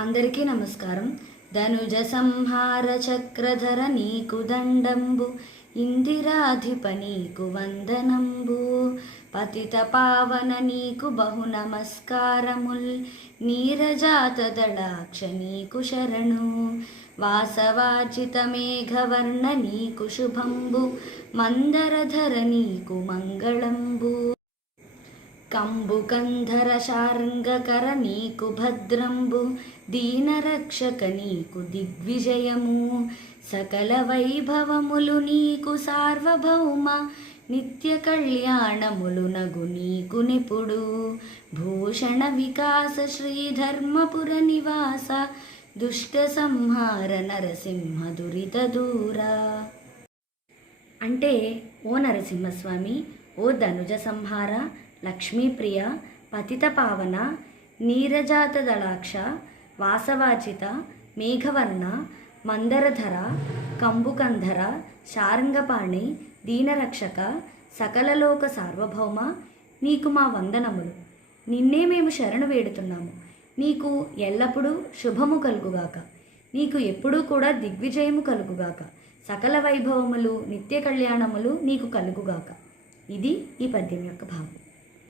అందరికీ నమస్కారం. ధనుజ సంహార చక్రధర నీకు దండంబు ఇందిరాధిప నీకు వందనంబు. పతిత పావన నీకు బహు నమస్కారముల్ నీరజాత దళాక్ష నీకు శరణు. వాసవాచిత మేఘవర్ణ నీకు శుభంబు మందరధర నీకు మంగళంబు. కంబుకంధర శార్ంగకర నీకు భద్రంబు దీనరక్షక నీకు దిగ్విజయము. సకల వైభవములు నీకు సార్వభౌమ నిత్య కళ్యాణములు నగు నీకు నిపుడు. భూషణ వికాస శ్రీధర్మపుర నివాస దుష్ట సంహార నరసింహ దురిత దూరా. అంటే ఓ నరసింహస్వామి ఓ ధనుజ సంహార లక్ష్మీప్రియ పతిత పావన నీరజాత దళాక్ష వాసవాచిత మేఘవర్ణ మందరధర కంబుకంధర శారంగపాణి దీనరక్షక సకలలోక సార్వభౌమ నీకు మా వందనములు. నిన్నే మేము శరణు వేడుతున్నాము. నీకు ఎల్లప్పుడూ శుభము కలుగుగాక. నీకు ఎప్పుడూ కూడా దిగ్విజయము కలుగుగాక. సకల వైభవములు నిత్య కళ్యాణములు నీకు కలుగుగాక. ఇది ఈ పద్యం యొక్క భావం.